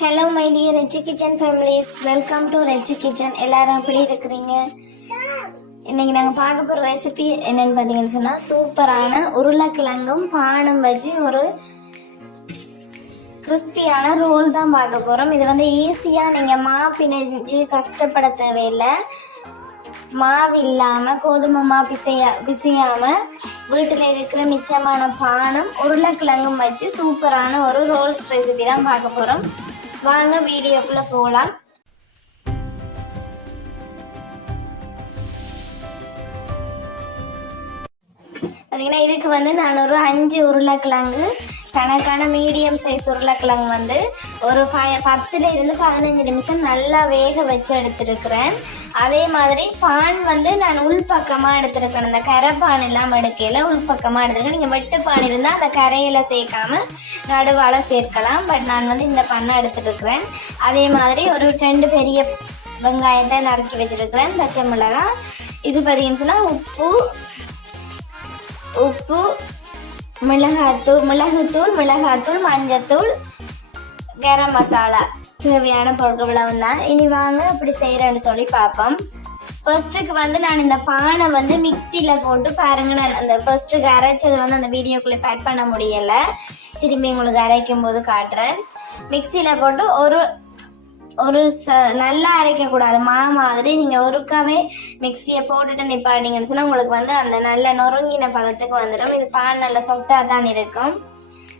Hello my dear Rechi kitchen families, welcome to Rechi kitchen. எல்லாரும் எப்படி இருக்கிறீங்க? இன்னைக்கு நாங்கள் பார்க்க போகிற ரெசிபி என்னென்னு பார்த்தீங்கன்னு சொன்னால், சூப்பரான உருளைக்கிழங்கும் பானும் வச்சு ஒரு கிறிஸ்பியான ரோல் தான் பார்க்க போகிறோம். இது வந்து ஈஸியாக நீங்கள் பிணைஞ்சு கஷ்டப்பட தேவையில்லை. மாவு இல்லாமல் கோதுமை மாவு பிசையாமல் வீட்டில் இருக்கிற மிச்சமான பானும் உருளைக்கிழங்கும் வச்சு சூப்பரான ஒரு ரோல்ஸ் ரெசிபி தான் பார்க்க போகிறோம். வாங்க வீடியோக்குள்ளே போகலாம். பார்த்தீங்கன்னா இதுக்கு வந்து நான் ஒரு 5 உருளைக்கிழங்கு கணக்கான மீடியம் சைஸ் உருளைக்கிழங்கு வந்து ஒரு 10 to 15 நிமிஷம் நல்லா வேக வச்சு எடுத்துருக்கிறேன். அதே மாதிரி பான் வந்து நான் உள்பக்கமாக எடுத்துருக்கேன். இந்த கரை பான் இல்லாமல் எடுக்கையில் உள்பக்கமாக எடுத்துருக்கேன். நீங்கள் வெட்டு பான் இருந்தால் அந்த கரையில் சேர்க்காம நடுவால் சேர்க்கலாம். பட் நான் வந்து இந்த பண்ணை எடுத்துருக்கிறேன். அதே மாதிரி ஒரு 2 பெரிய வெங்காயத்தை நறுக்கி வச்சுருக்கிறேன். பச்சை மிளகாய், இது பார்த்தீங்கன்னு சொன்னால் உப்பு, மிளகுத்தூள், மஞ்சத்தூள், கரம் மசாலா, தேவையான பொருட்கள் தான். இனி வாங்க அப்படி செய்கிறேன்னு சொல்லி பார்ப்போம். ஃபர்ஸ்ட்டுக்கு வந்து நான் இந்த பானை வந்து மிக்சியில் போட்டு பாருங்க. நான் அந்த ஃபர்ஸ்ட்டுக்கு அரைச்சது வந்து அந்த வீடியோக்குள்ளே பேக் பண்ண முடியலை. திரும்பி உங்களுக்கு அரைக்கும் போது காட்டுறேன். மிக்சியில் போட்டு நல்லா அரைக்கக்கூடாது. மாதிரி நீங்கள் ஒருக்காவே மிக்சியை போட்டுட்டு நிப்பாட்டிங்கன்னு சொன்னால் உங்களுக்கு வந்து அந்த நல்ல நொறுங்கின பதத்துக்கு வந்துடும். இது பான் நல்லா சாஃப்டாக தான் இருக்கும்.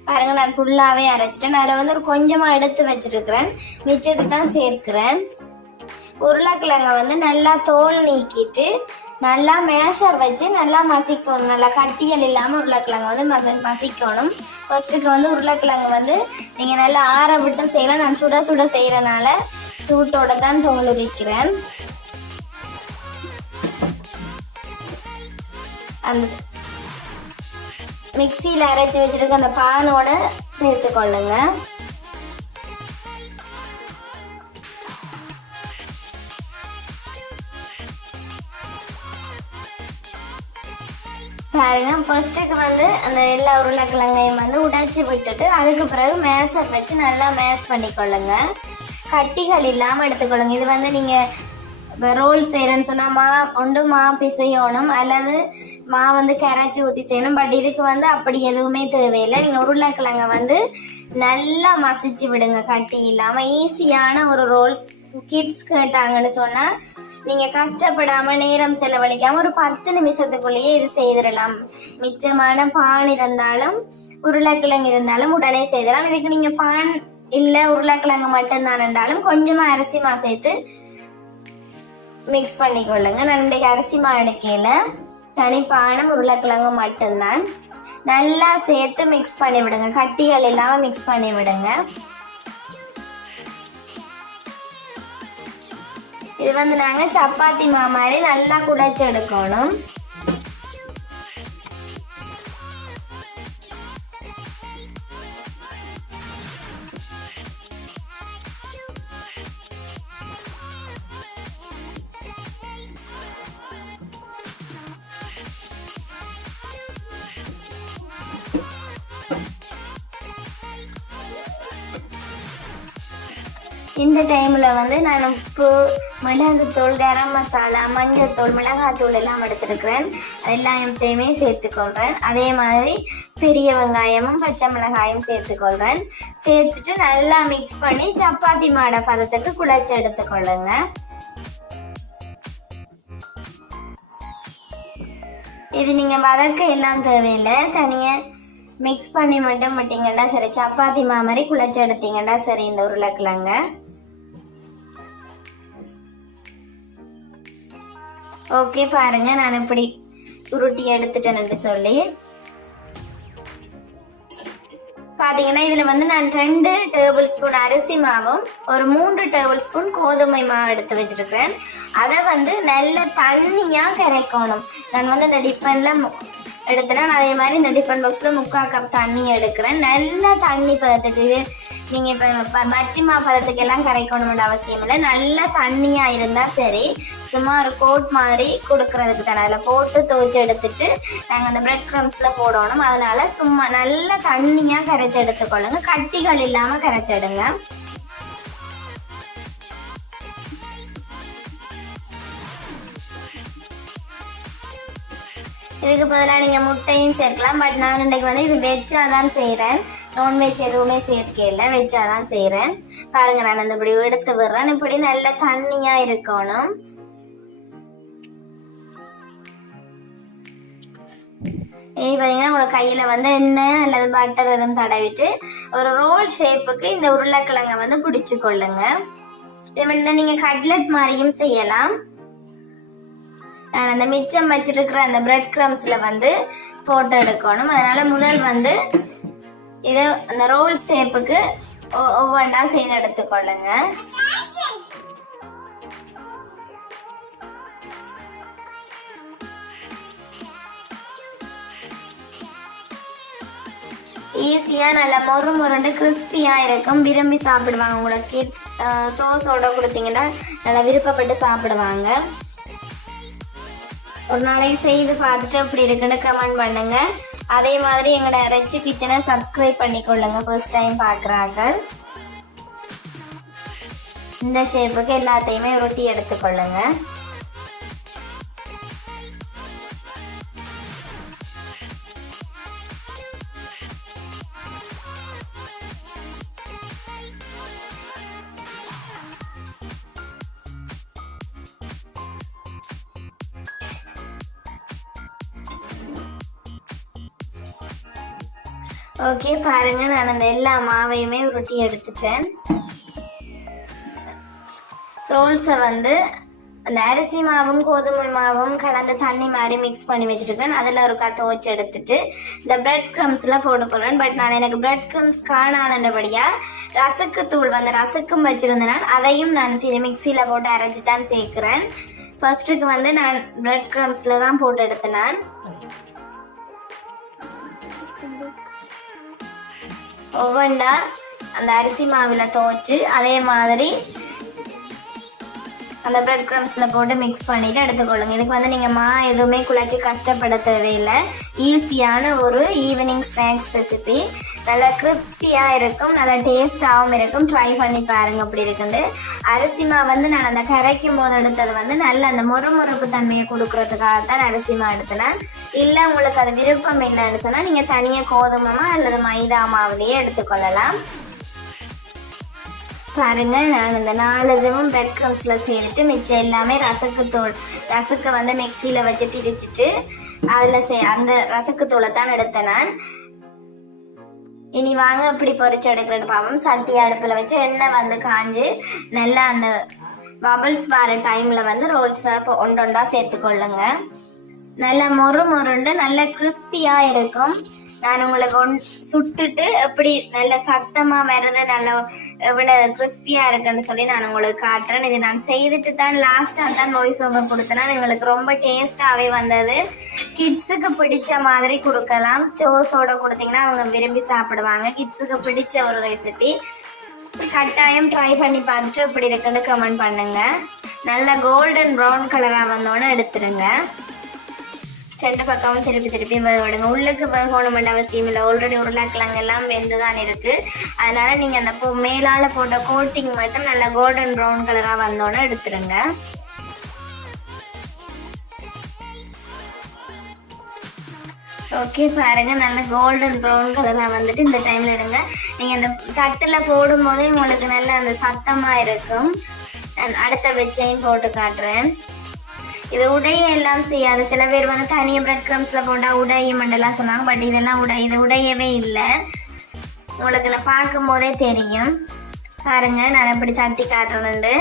பாருங்கள், நான் ஃபுல்லாகவே அரைச்சிட்டேன். அதில் வந்து ஒரு கொஞ்சமாக எடுத்து வச்சுருக்கிறேன், மிச்சத்தை தான் சேர்க்கிறேன். உருளைக்கிழங்க வந்து நல்லா தோல் நீக்கிட்டு நல்லா மேஷர் வச்சு நல்லா மசிக்கணும். நல்லா கட்டியல் இல்லாமல் உருளைக்கிழங்கு வந்து மசிக்கணும். ஃபர்ஸ்ட்டுக்கு வந்து உருளைக்கிழங்கு வந்து நீங்கள் நல்லா ஆற விட்டு செய்யலாம். நான் சுட செய்கிறனால சூட்டோட தான் தோல் இருக்கிறேன். அந்த மிக்சியில் அரைச்சி வச்சுருக்க அந்த பானோட சேர்த்து கொள்ளுங்க. பாருங்க, ஃபர்ஸ்ட்டுக்கு வந்து அந்த எல்லா உருளைக்கிழங்கையும் வந்து உடைச்சி விட்டுட்டு அதுக்கு பிறகு மேஷர் வச்சு நல்லா மேஷ் பண்ணிக்கொள்ளுங்க. கட்டிகள் இல்லாமல் எடுத்துக்கொள்ளுங்க. இது வந்து நீங்கள் ரோல் செய்கிறேன்னு சொன்னால் மா பிசையணும் அல்லது மா வந்து கரைச்சி ஊற்றி செய்யணும். பட் இதுக்கு வந்து அப்படி எதுவுமே தேவையில்லை. நீங்கள் உருளைக்கிழங்க வந்து நல்லா மசிச்சு விடுங்க, கட்டி இல்லாமல். ஈஸியான ஒரு ரோல்ஸ். கிட்ஸ் கேட்டாங்கன்னு சொன்னால் நீங்கள் கஷ்டப்படாமல் நேரம் செலவழிக்காமல் ஒரு 10 நிமிஷத்துக்குள்ளேயே இது செய்திடலாம். மிச்சமான பான் இருந்தாலும் உருளைக்கிழங்கு இருந்தாலும் உடனே செய்திடலாம். இதுக்கு நீங்கள் பான் இல்லை உருளைக்கிழங்கு மட்டும்தான் இருந்தாலும் கொஞ்சமாக அரிசி மா சேர்த்து மிக்ஸ் பண்ணிக்கொள்ளுங்க. நான் இன்றைக்கு அரிசி மா எடுக்கையில் தனிப்பானம் உருளைக்கிழங்கு மட்டும்தான். நல்லா சேர்த்து மிக்ஸ் பண்ணி விடுங்க, கட்டிகள் இல்லாமல் மிக்ஸ் பண்ணி விடுங்க. இது வந்து நாங்கள் சப்பாத்தி மா மாதிரி நல்லா குழைச்சி எடுக்கணும். இந்த டைமில் வந்து நான் உப்பு, மிளகுத்தூள், கரம் மசாலா, மஞ்சத்தூள், மிளகாத்தூள் எல்லாம் எடுத்துருக்கிறேன். எல்லாத்தையுமே சேர்த்துக்கொள்கிறேன். அதே மாதிரி பெரிய வெங்காயமும் பச்சை மிளகாயும் சேர்த்துக்கொள்கிறேன். சேர்த்துட்டு நல்லா மிக்ஸ் பண்ணி சப்பாத்தி மாடை பதத்துக்கு குழைச்சி எடுத்துக்கொள்ளுங்க. இது நீங்கள் வதக்க எல்லாம் தேவையில்லை, தனியாக மிக்ஸ் பண்ணி மட்டும் விட்டீங்கன்னா சரி. சப்பாத்தி மா மாதிரி குழைச்சி எடுத்தீங்கன்னா சரி. இந்த உருளைக்கிழங்க ஓகே. பாருங்க, நான் இப்படி உருட்டி எடுத்துட்டேன்னு சொல்லி பார்த்தீங்கன்னா இதில் வந்து நான் 2 டேபிள் ஸ்பூன் அரிசி மாவும் ஒரு 3 டேபிள் ஸ்பூன் கோதுமை மாவு எடுத்து வச்சிருக்கிறேன். அதை வந்து நல்ல தண்ணியாக கரைக்கணும். நான் வந்து இந்த டிஃபனில் எடுத்துனா அதே மாதிரி இந்த டிஃபன் பாக்ஸில் 3/4 கப் தண்ணி எடுக்கிறேன். நல்லா தண்ணி பதத்துக்கு நீங்கள் இப்போ மச்சிமா பதத்துக்கெல்லாம் கரைக்கணும்னு அவசியம் இல்லை. நல்லா தண்ணியாக இருந்தால் சரி. சும்மா ஒரு கோட் மாதிரி கொடுக்கறதுக்கு தானே அதில் போட்டு துவைச்சி எடுத்துட்டு நாங்கள் அந்த பிரெட் க்ரம்ஸில் போடணும். அதனால் சும்மா நல்லா தண்ணியாக கரைச்சி எடுத்துக்கொள்ளுங்க, கட்டிகள் இல்லாமல் கரைச்சி எடுங்க. இதுக்கு பதிலாக நீங்கள் முட்டையும் சேர்க்கலாம். பட் நான் இன்றைக்கு வந்து இது வெஜ்ஜாக தான் செய்கிறேன். நான்வெஜ் எதுவுமே சேர்க்கையில் வெஜ்ஜாக தான் செய்கிறேன். பாருங்கள், நான் அந்த இப்படி எடுத்து விடுறேன். இப்படி நல்ல தண்ணியாக இருக்கணும். இனி பார்த்தீங்கன்னா உங்களோட கையில் வந்து எண்ணெய் அல்லது பட்டர் எதுவும் தடவிட்டு ஒரு ரோல் ஷேப்புக்கு இந்த உருளைக்கிழங்கை வந்து பிடிச்சு கொள்ளுங்க. இதை வந்து நீங்கள் கட்லெட் மாதிரியும் செய்யலாம். நான் அந்த மிச்சம் வச்சிருக்கிற அந்த பிரெட் கிரம்ஸில் வந்து போட்டு எடுக்கணும். அதனால முதல் வந்து இதை அந்த ரோல் ஷேப்புக்கு ஒவ்வொன்றா செய்து எடுத்துக்கொள்ளுங்க. ஈஸியாக நல்லா மொறு மொருண்டு கிறிஸ்பியாக இருக்கும். விரும்பி சாப்பிடுவாங்க. உங்களோட கிட்ஸ் சோஸோட கொடுத்தீங்கன்னா நல்லா விருப்பப்பட்டு சாப்பிடுவாங்க. ஒரு நாளைக்கு செய்து பார்த்துட்டு அப்படி இருக்குன்னு கமெண்ட் பண்ணுங்க. அதே மாதிரி எங்களோட ரெச்சு கிச்சனை சப்ஸ்கிரைப் பண்ணிக்கொள்ளுங்க ஃபர்ஸ்ட் டைம் பார்க்குறாங்க. இந்த ஷேப்புக்கு எல்லாத்தையுமே உருட்டி எடுத்துக்கொள்ளுங்க. ஓகே, பாருங்க, நான் அந்த எல்லா மாவையுமே உருட்டி எடுத்துட்டேன். ரோல்ஸை வந்து அந்த அரிசி மாவும் கோதுமை மாவும் கலந்து தண்ணி மாதிரி மிக்ஸ் பண்ணி வச்சுருக்கேன். அதில் ஒரு துவைச்சு எடுத்துட்டு இந்த பிரெட் க்ரம்ஸ்லாம் போட்டுக்கொள்வேன். பட் நான் எனக்கு பிரெட் க்ரம்ஸ் காணாதபடியாக ரசக்கு தூள் வந்து ரசக்கும் வச்சுருந்தேன். அதையும் நான் மிக்சியில் போட்டு அரைச்சி தான் சேர்க்குறேன். ஃபர்ஸ்ட்டுக்கு வந்து நான் பிரெட் க்ரம்ஸில் தான் போட்டு எடுத்தேன். நான் ஒவ்வொன்றா அந்த அரிசி மாவில் துவைச்சு அதே மாதிரி அந்த பிரெட் க்ரம்ஸில் போட்டு மிக்ஸ் பண்ணிவிட்டு எடுத்துக்கொள்ளுங்க. இதுக்கு வந்து நீங்கள் எதுவுமே குழச்சி கஷ்டப்பட தேவையில்லை. ஈஸியான ஒரு ஈவினிங் ஸ்நாக்ஸ் ரெசிபி. நல்லா கிறிஸ்பியாக இருக்கும், நல்லா டேஸ்டாகவும் இருக்கும். ட்ரை பண்ணி பாருங்கள் அப்படி இருக்குது. அரிசி மாவு வந்து நான் அந்த கரைக்கும் போது எடுத்தது வந்து நல்ல அந்த முறுமுறுப்பு தன்மையை கொடுக்கறதுக்காக தான் அரிசி மாவு எடுத்தேன். இல்லை உங்களுக்கு அது விருப்பம் இல்லைன்னு சொன்னால் நீங்கள் தனியாக கோதுமை அல்லது மைதா மாவுலேயே எடுத்துக்கொள்ளலாம். பாருங்க, நான் இந்த 4 இதுவும் பிரெட் க்ரம்ஸில் சேர்த்துட்டு மிச்சம் எல்லாமே ரசக்கு வந்து மிக்சியில் வச்சு திரிச்சிட்டு அதில் அந்த ரசக்கு தூளை தான் எடுத்தேன் நான். இனி வாங்க இப்படி பொரிச்சு எடுக்கிறேன்னு பாவம். சட்டி அடுப்பில் வச்சு எண்ணெய் வந்து காஞ்சு நல்லா அந்த பபிள்ஸ் வர டைமில் வந்து ரோல்ஸை ஒன்றொண்டா சேர்த்துக்கொள்ளுங்க. நல்லா மொறுண்டு நல்லா கிறிஸ்பியாக இருக்கும். நான் உங்களுக்கு சுட்டுட்டு எப்படி நல்ல சத்தமாக வருது, நல்லா எவ்வளோ கிறிஸ்பியாக இருக்குன்னு சொல்லி நான் உங்களுக்கு காட்டுறேன். இது நான் செய்துட்டு தான் லாஸ்ட்டாக தான் வாய்ஸ் ஓவர் கொடுத்தேன்னா எங்களுக்கு ரொம்ப டேஸ்டாகவே வந்தது. கிட்ஸுக்கு பிடிச்ச மாதிரி கொடுக்கலாம். சோஸோட கொடுத்தீங்கன்னா அவங்க விரும்பி சாப்பிடுவாங்க. கிட்ஸுக்கு பிடிச்ச ஒரு ரெசிபி. கட்டாயம் ட்ரை பண்ணி பார்த்துட்டு இப்படி இருக்குன்னு கமெண்ட் பண்ணுங்க. நல்லா கோல்டன் ப்ரௌன் கலராக வந்தோன்னே எடுத்துருங்க. 2 பக்கமும் திருப்பி வேகவிடுங்க. உள்ளுக்கு வேகணுமென்ற அவசியம் இல்லை. ஆல்ரெடி உருளைக்கிழங்கு எல்லாம் வெந்து தான் இருக்குது. அதனால் நீங்கள் அந்த மேலால் போட்ட கோட்டிங் மட்டும் நல்லா கோல்டன் ப்ரௌன் கலராக வந்தோன்னே எடுத்துருங்க. ஓகே, பாருங்கள், நல்லா கோல்டன் ப்ரௌன் கலராக வந்துட்டு இந்த டைமில் எடுங்க. நீங்கள் அந்த தட்டில் போடும் போதே உங்களுக்கு நல்லா அந்த சத்தமாக இருக்கும். நான் அடுத்த வெச்சையும் போட்டு காட்டுறேன். இது உடைய எல்லாம் செய்யாது. சில பேர் வந்து தனியாக பிரெட் க்ரம்ஸில் போட்டால் உடையும் மண்டெல்லாம் சொன்னாங்க. பட் இதெல்லாம் இது உடையவே இல்லை. உங்களுக்கு நான் பார்க்கும் போதே தெரியும். பாருங்க, நான் இப்படி தட்டி காட்டுறேன்னு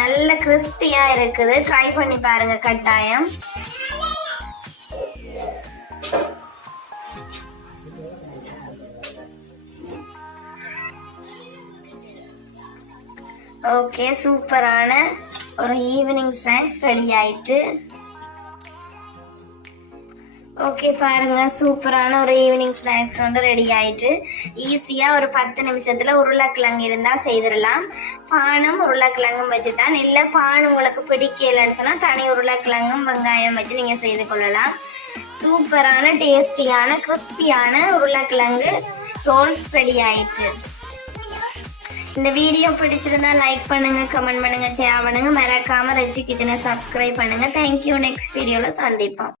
நல்ல கிறிஸ்பியாக இருக்குது. ட்ரை பண்ணி பாருங்க கட்டாயம். ஓகே, சூப்பரான ஒரு ஈவினிங் ஸ்நாக்ஸ் ரெடி ஆயிட்டு. ஓகே, பாருங்க, சூப்பரான ஒரு ஈவினிங் ஸ்நாக்ஸ் வந்து ரெடி ஆயிட்டு. ஈஸியாக ஒரு 10 நிமிஷத்தில் உருளைக்கிழங்கு இருந்தால் செய்திடலாம். பானும் உருளைக்கிழங்கும் வச்சு தான். இல்லை பான் உங்களுக்கு பிடிக்கலன்னு சொன்னால் தனி உருளைக்கிழங்கும் வெங்காயம் வச்சு நீங்கள் செய்து கொள்ளலாம். சூப்பரான டேஸ்டியான கிறிஸ்பியான உருளைக்கிழங்கு ரோல்ஸ் ரெடி ஆயிட்டு. இந்த வீடியோ பிடிச்சிருந்தா லைக் பண்ணுங்க, கமெண்ட் பண்ணுங்க, ஷேர் பண்ணுங்க. மறக்காம ரெச்சி கிச்சனை சப்ஸ்கிரைப் பண்ணுங்க. தேங்க்யூ. நெக்ஸ்ட் வீடியோல சந்திப்போம்.